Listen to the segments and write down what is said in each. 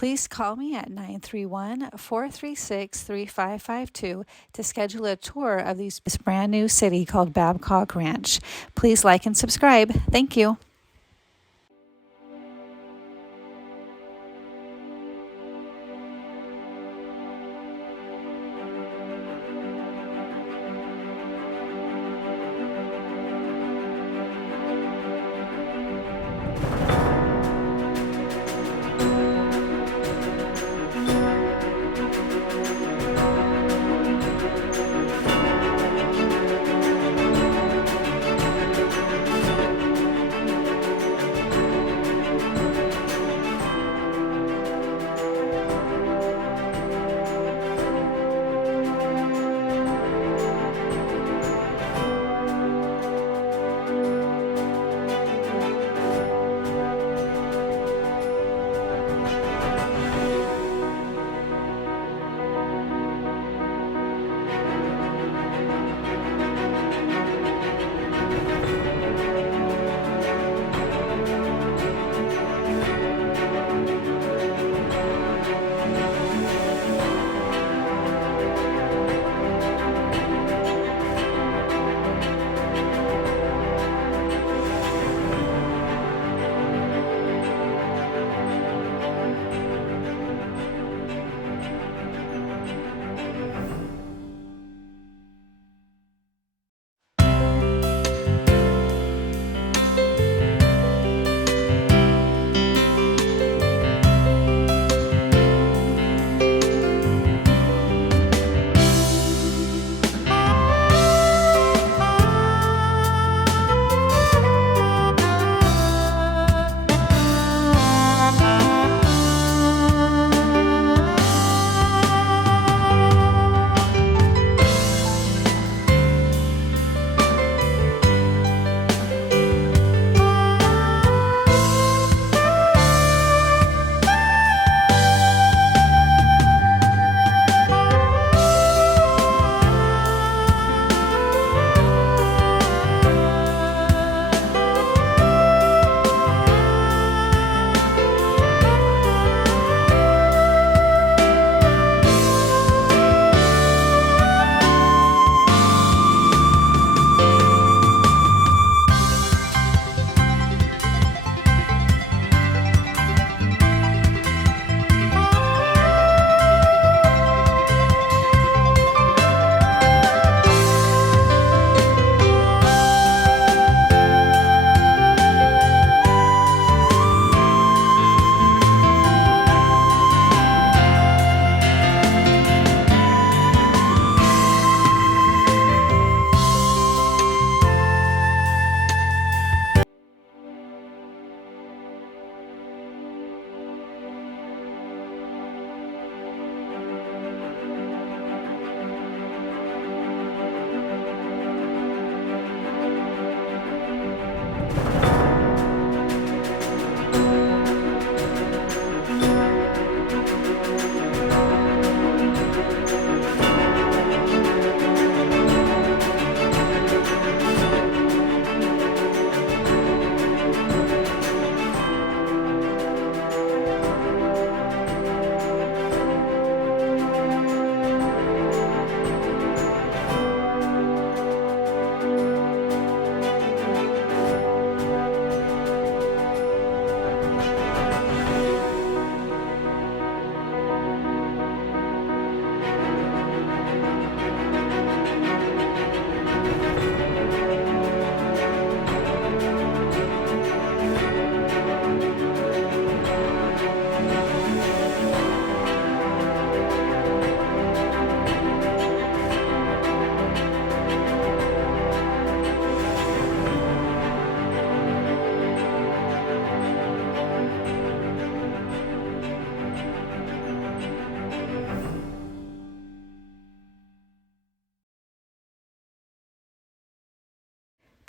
Please call me at 931-436-3552 to schedule a tour of this brand new city called Babcock Ranch. Please like and subscribe. Thank you.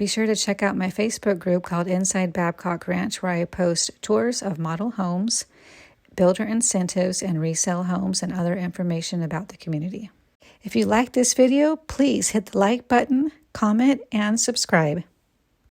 Be sure to check out my Facebook group called Inside Babcock Ranch, where I post tours of model homes, builder incentives, and resale homes, and other information about the community. If you like this video, please hit the like button, comment, and subscribe.